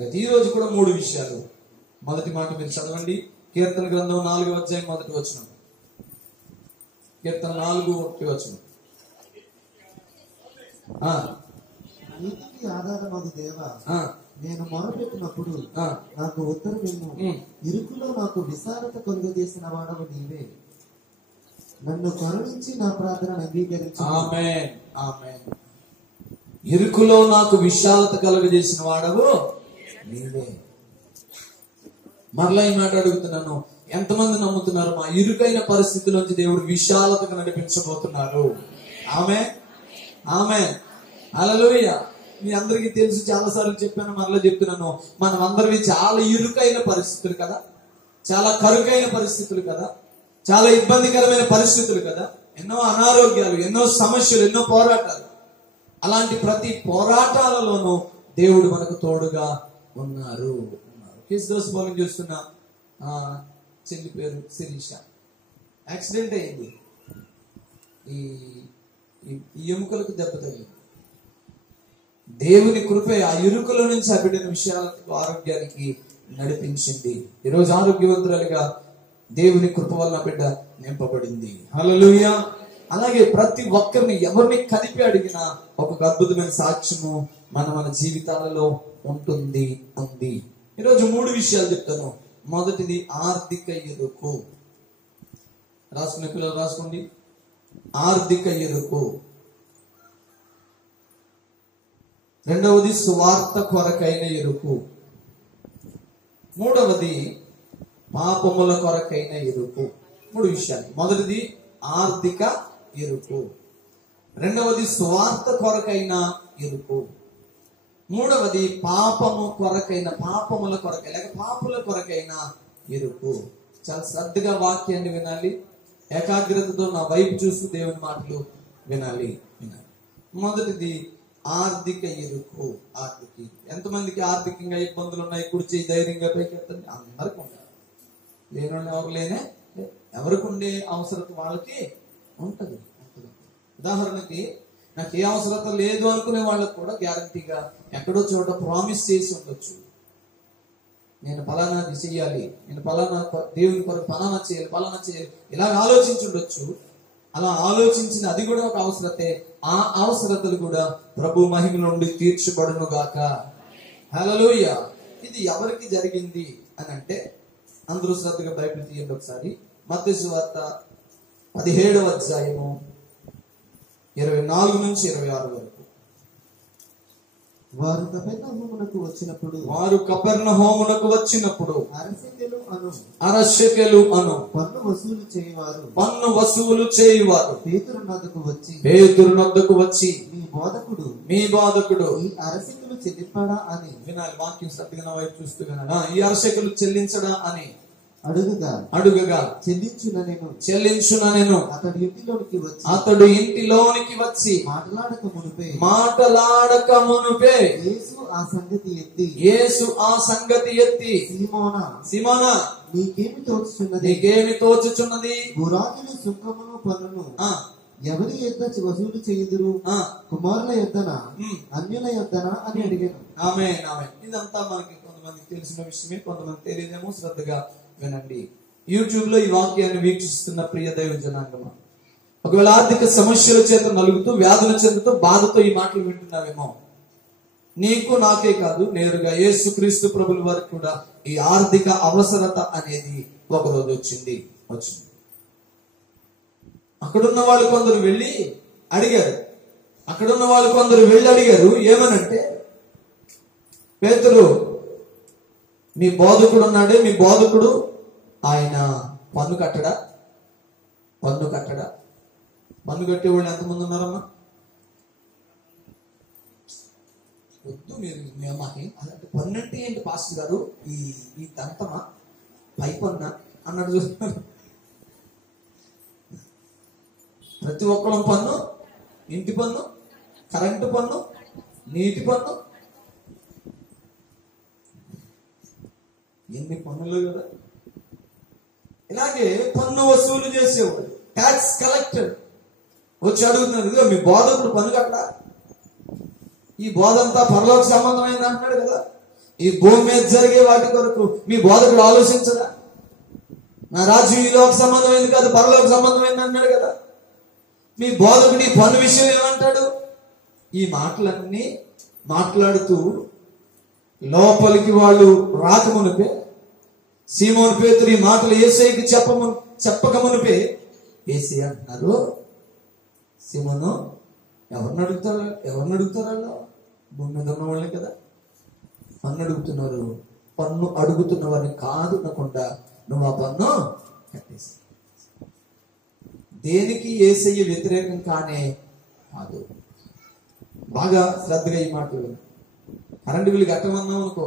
అయితే ఈ రోజు కూడా 3 విషయాలు. మొదటి మాట మీరు చదవండి, కీర్తన గ్రంథం 4వ అధ్యాయం మొదటి వచనం. కీర్తన 4:1. నీతికి ఆధారమగు దేవా, నేను మొరపెట్టినప్పుడు నాకు ఉత్తరమిమ్ము. ఇరుకులో నాకు విశాలత కలుగజేసిన వాడవు నీవే. నన్ను కరుణించి నా ప్రార్థనను అంగీకరించు. ఆమేన్, ఆమేన్. ఇరుకులో నాకు విశాలత కలుగజేసిన వాడవు నీవే. మరలా ఈ మాట అడుగుతున్నాను, ఎంతమంది నమ్ముతున్నారు మా ఇరుకైన పరిస్థితిలోంచి దేవుడు విశాలతకు నడిపించబోతున్నారు? ఆమేన్, ఆమేన్, హల్లెలూయా. మీ అందరికీ తెలుసు, చాలా సార్లు చెప్పాను, మరలా చెప్తున్నాను, మనం అందరివి చాలా ఇరుకైన పరిస్థితులు కదా, చాలా కరుకైన పరిస్థితులు కదా, చాలా ఇబ్బందికరమైన పరిస్థితులు కదా, ఎన్నో అనారోగ్యాలు, ఎన్నో సమస్యలు, ఎన్నో పోరాటాలు. అలాంటి ప్రతి పోరాటాలలోనూ దేవుడు మనకు తోడుగా ఉన్నారు. కేసు దోషపాలన చేస్తున్న చెల్లి పేరు శిరీష. యాక్సిడెంట్ అయింది, ఈ ఎముకలకు దెబ్బ తగిలింది. దేవుని కృపే ఆ ఇరుకుల నుంచి ఆ బిడ్డని విషయాలకు ఆరోగ్యానికి నడిపించింది. ఈరోజు ఆరోగ్యవంతురాలుగా దేవుని కృప వల్ల బిడ్డ నింపబడింది. హల్లెలూయా. అలాగే ప్రతి ఒక్కరిని ఎవరిని కలిపి అడిగినా ఒక అద్భుతమైన సాక్ష్యము మన జీవితాలలో ఉంటుంది. ఈరోజు 3 విషయాలు చెప్తాను. మొదటిది ఆర్థిక ఇరుకు. రాసుకునే పిల్లలు రాసుకోండి. ఆర్థిక ఇరుకు. రెండవది సువార్త కొరకైన ఇరుకు. మూడవది పాపముల కొరకైన ఇరుకు. 3 విషయాలు. మొదటిది ఆర్థిక ఇరుకు, రెండవది సువార్త కొరకైన ఇరుకు, మూడవది పాపముల కొరకై లేక పాపుల కొరకైన ఇరుకు. చాలా శ్రద్ధగా వాక్యాన్ని వినాలి, ఏకాగ్రతతో నా వైపు చూస్తూ దేవుని మాటలు వినాలి. మొదటిది ఆర్థిక ఇరుకు. ఎంతమందికి ఆర్థికంగా ఇబ్బందులు ఉన్నాయి? కుర్చీ ధైర్యంగా పైకెత్తండి. అందరికి ఉంటారు, లేని ఎవరు లేనే, ఎవరికి ఉండే అవసరం వాళ్ళకి ఉంటది. ఉదాహరణకి నాకు ఏ అవసరత లేదు అనుకునే వాళ్ళకు కూడా గ్యారంటీగా ఎక్కడో చోట ప్రామిస్ చేసి ఉండొచ్చు, నేను ఫలానాది చెయ్యాలి, నేను ఫలానా దేవుని కొరకు ఫలానా చేయాలి, ఇలాగ ఆలోచించి ఉండొచ్చు. అలా ఆలోచించిన అది కూడా ఒక అవసరతే. ఆ అవసరతలు కూడా ప్రభు మహిమ నుండి తీర్చబడును గాక. హల్లెలూయా. ఇది ఎవరికి జరిగింది అని అంటే, అందరూ శ్రద్ధగా బైబిల్ తీయండి ఒకసారి. మత్తయి సువార్త 17వ అధ్యాయము 24 నుంచి 26 వరకు. వారు కపెర్నహూమునకు వచ్చినప్పుడు అరశెకెలు అను పన్ను వసూలు చేయువారు పేతురు నొద్దకు వచ్చి మీ బోధకుడు ఈ అరశెకెలు చెల్లింపడా అని. వినాలి, వాక్యం శ్రద్ధగా వైపు చూస్తూ వినాలి. ఈ అరశెకెలు చెల్లించడా అని అడుగగా చెల్లించున నేను అతడు ఇంటిలోనికి వచ్చి మాటలాడక మునుపే యేసు ఆ సంగతి ఎత్తి సీమోనా నీకేమి తోచుచున్నది? గురాజులు సుంకమును పన్నును ఎవరి యొద్ద వసూలు చేయుదురు? కుమారుల యొద్దనా అన్యుల యొద్దనా అని అడిగాను. ఆమేన్, ఆమేన్. ఇదంతా మనకి కొంతమందికి తెలిసిన విషయమే, కొంతమంది తెలియదేమో. శ్రద్ధగా వినండి. యూట్యూబ్ లో ఈ వాక్యాన్ని వీక్షిస్తున్న ప్రియ దైవ జనాంగమా, ఒకవేళ ఆర్థిక సమస్యల చేత నలుగుతూ, వ్యాధుల చెందుతూ, బాధతో ఈ మాటలు వింటున్నావేమో, నీకు నాకే కాదు, నేరుగా యేసుక్రీస్తు ప్రభుల వారికి కూడా ఈ ఆర్థిక అవసరత అనేది ఒకరోజు వచ్చింది. అక్కడున్న వాళ్ళు కొందరు వెళ్ళి అడిగారు. ఏమనంటే, పేతురు మీ బోధకుడు ఉన్నాడే, మీ బోధకుడు ఆయన పన్ను కట్టడా? పన్ను కట్టేవాళ్ళు ఎంతమంది ఉన్నారమ్మా? వద్దు మీరు మాకి అలాంటి పన్ను అంటే ఏంటి పాస్టర్ గారు, ఈ తంతమా పై పన్న అన్నట్టు చూస్తున్నారు. ప్రతి ఒక్కళ్ళం పన్ను, ఇంటి పన్ను, కరెంటు పన్ను, నీటి పన్ను, ఎన్ని పన్నులు కదా. ఇలాగే పన్ను వసూలు చేసేవాడు, ట్యాక్స్ కలెక్టర్ వచ్చి అడుగుతున్నారు, మీ బోధకుడు పన్ను కట్టడా? ఈ బోధ అంతా పరలోక సంబంధమైంది అంటున్నాడు కదా, ఈ భూమి మీద జరిగే వాటి కొరకు మీ బోధకుడు ఆలోచించదా? నా రాజ్యం ఈ లోక సంబంధమైంది కాదు, పరలోక సంబంధమైంది అన్నాడు కదా. మీ బోధకుడి పని విషయం ఏమంటాడు? ఈ మాటలన్నీ మాట్లాడుతూ లోపలికి వాళ్ళు రాకమునిపే, సీమోను పేతురు ఈ మాటలు యేసయ్యకి చెప్పకమునిపే యేసయ్య అంటున్నారు, సీమోను ఎవరిని అడుగుతారు? భూమి మీద ఉన్న వాళ్ళే కదా. పన్ను అడుగుతున్నారు. పన్ను అడుగుతున్న వారిని కాదు అనకుండా నువ్వు ఆ పన్ను కట్టేసి. దేనికి యేసయ్య వ్యతిరేకం కానే కాదు. బాగా శ్రద్ధగా ఈ మాటలు. కరెంటు బిల్లు కట్టమన్నాం అనుకో,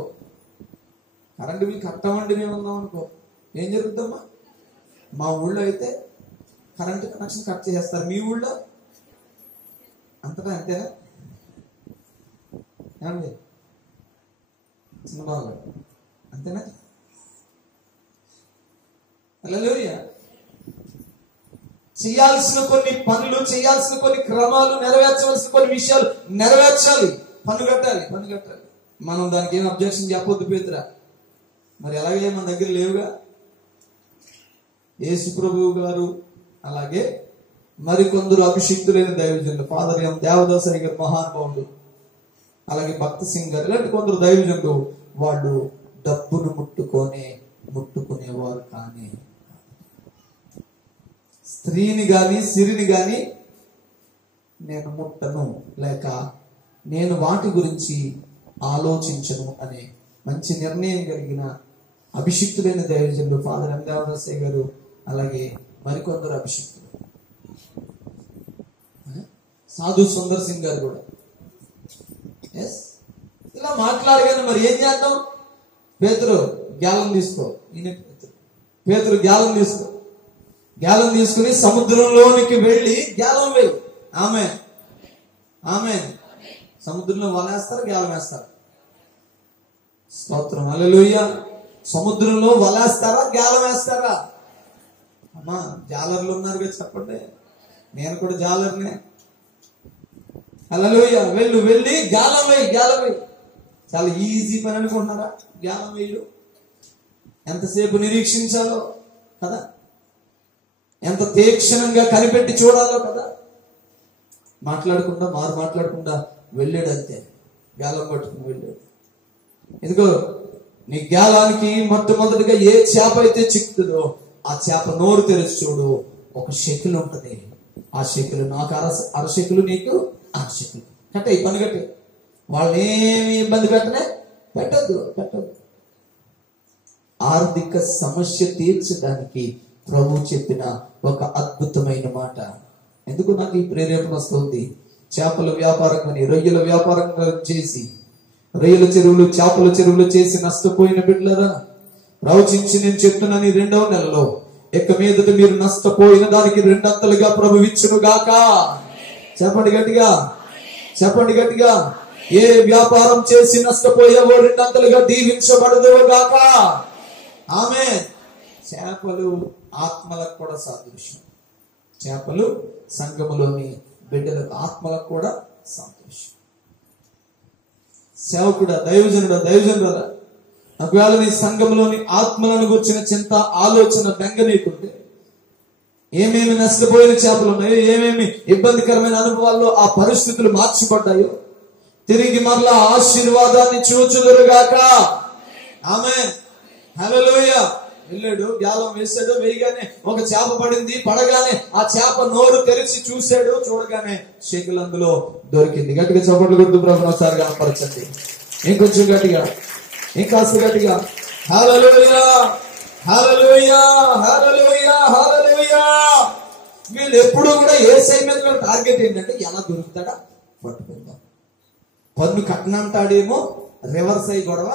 కరెంటు బిల్లు కట్టమండి మేము ఉన్నాం అనుకో, ఏం జరుగుతుందమ్మా? మా ఊళ్ళో అయితే కరెంటు కనెక్షన్ కట్ చేస్తారు. మీ ఊళ్ళో అంతటా అంతేనా? ఏమండి చిన్నబాబు అంతేనా? హల్లెలూయా. చేయాల్సిన కొన్ని పనులు, చేయాల్సిన కొన్ని క్రమాలు, నెరవేర్చవలసిన కొన్ని విషయాలు నెరవేర్చాలి. పన్ను కట్టాలి. మనం దానికి ఏం అబ్జెక్షన్ చెప్పొద్దు పేతురా. మరి అలాగే మన దగ్గర లేవుగా. యేసు ప్రభువు గారు, అలాగే మరికొందరు అభిషిక్తులైన దైవజనులు, ఫాదర్ ఎం దేవదాసరి గారు మహానుభావుడు, అలాగే భక్త సింగ్ గారు, ఇలాంటి కొందరు దైవజనులు వాళ్ళు డబ్బును ముట్టుకునేవారు కానీ, స్త్రీని గాని సిరిని గాని నేను ముట్టను, లేక నేను వాటి గురించి ఆలోచించను అనే మంచి నిర్ణయం కలిగిన అభిషిక్తులైన దైవజనులు ఫాదర్ ఎం దేవదాసయ్య గారు, అలాగే మరికొందరు అభిషిక్తులు, సాధు సుందర్ సింగ్ గారు కూడా ఇలా మాట్లాడగానే మరి ఏం చేద్దాం? పేతురు గ్యాలం తీసుకో, పేతురు గ్యాలం తీసుకుని సముద్రంలోనికి వెళ్ళి గ్యాలం వేయి. ఆమె సముద్రంలో వలేస్తారు, గ్యాలం వేస్తారు. స్తోత్రం, హల్లెలూయా. సముద్రంలో వలేస్తారా, గ్యాలం వేస్తారా? అమ్మా జాలర్లు ఉన్నారు కదా, చెప్పండి. నేను కూడా జాలర్నే. హల్లెలూయా. వెళ్ళి గ్యాలం వేయి. చాలా ఈజీ పని అనుకుంటున్నారా? గ్యాలం వేయడం ఎంతసేపు నిరీక్షించాలో కదా, ఎంత తీక్షణంగా కనిపెట్టి చూడాలో కదా. మాట్లాడకుండా వెళ్ళాడు అంతే. గ్యాలం పట్టుకుని వెళ్ళాడు. ఇదిగో నీ గ్యాలానికి మొట్టమొదటిగా ఏ చేప అయితే చిక్కుతుందో ఆ చేప నోరు తెరిచి చూడు, ఒక షెకిల్ ఉంటది. ఆ షెకిల్ నాకు అరషెకులు, నీకు అరషెకులు. కట్టే ఈ పని కట్టే. వాళ్ళని ఏమి ఇబ్బంది పెట్టద్దు. ఆర్థిక సమస్య తీర్చడానికి ప్రభు చెప్పిన ఒక అద్భుతమైన మాట. ఎందుకు నాకు ఈ ప్రేరేపణ వస్తుంది? చేపల వ్యాపారం కానీ రొయ్యల వ్యాపారం చేసి, రొయ్యల చెరువులు, చేపల చెరువులు చేసి నష్టపోయిన బిడ్డలారా, ప్రవచించి నేను చెప్తున్నాను, 2వ నెలలో ఇక మీదట మీరు నష్టపోయిన దానికి 2 అంతలుగా ప్రభు ఇచ్చును గాక. చెప్పండి గట్టిగా. ఏ వ్యాపారం చేసి నష్టపోయేవో 2 అంతలుగా దీవించబడదు గాక. ఆమేన్. చేపలు ఆత్మలకు కూడా సాదృశ్యం. చేపలు సంఘములోని బిడ్డలకు, ఆత్మలకు కూడా సాదృశ్యం. సేవకుడా, దైవజనుడా, ఒకవేళ నీ సంఘంలోని ఆత్మలను గురించిన చింత, ఆలోచన, బెంగ నీకుంటే, ఏమేమి నష్టపోయిన చేపలు ఉన్నాయో, ఏమేమి ఇబ్బందికరమైన అనుభవాల్లో ఆ పరిస్థితులు మార్చబడ్డాయో, తిరిగి మరలా ఆశీర్వాదాన్ని చూచుదురుగాక. ఆమేన్, హల్లెలూయా. వెళ్ళాడు, గ్యాలం వేసాడు, వేయగానే ఒక చేప పడగానే ఆ చేప నోరు తెరిచి చూశాడు. చూడగానే షెకిల్ అందులో దొరికింది. గట్టిగా చప్పట్లు కొడుతూ ప్రభువును ఒకసారి కనపరచండి. ఇంకొంచెం గట్టిగా, ఇంకాస్త గట్టిగా. హల్లెలూయా, హల్లెలూయా, హల్లెలూయా, హల్లెలూయా. వీళ్ళు ఎప్పుడు కూడా యేసయ్య మీద టార్గెట్ ఏంటంటే ఎలా దొరుకుతాడా పట్టుకుందాం. పన్ను కట్టనంటాడేమో, రివర్స్ అయ్యి గొడవ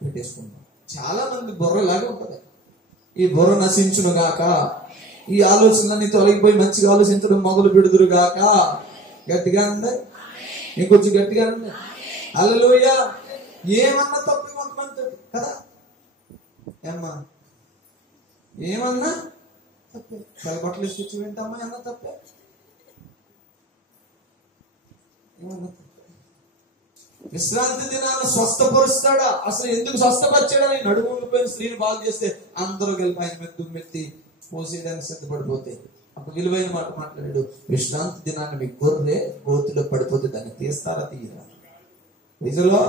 పెట్టేసుకుందాం. చాలా మంది బుర్రలాగా ఉంటది. ఈ బుర్ర నశించును గాక, ఈ ఆలోచనలన్నీ తొలగిపోయి మంచిగా ఆలోచించడం మొదలు పెడుదురు గాక. గట్టిగా ఉంది, ఇంకొంచెం గట్టిగా ఉంది. హల్లెలూయా. ఏమన్నా తప్పి కొంతమంది కదా, ఏమన్నా తప్పే. బట్టలు ఇచ్చి వింటామా, ఏమన్నా తప్పే, ఏమన్నా తప్పే. విశ్రాంతి దినాన్ని స్వస్థపరుస్తాడా? అసలు ఎందుకు స్వస్థపరిచాడని నడుము ఉండిపోయిన స్త్రీని బాగు చేస్తే అందరూ కలిపి ఆయన మీద దుమ్మెత్తి పోసేయడానికి సిద్ధపడిపోతే అప్పుడు విలువైన మాట మాట్లాడాడు, విశ్రాంతి దినాన్ని మీ గొర్రె గోతిలో పడిపోతే దాన్ని తీస్తారా తీయరా? నిజంలో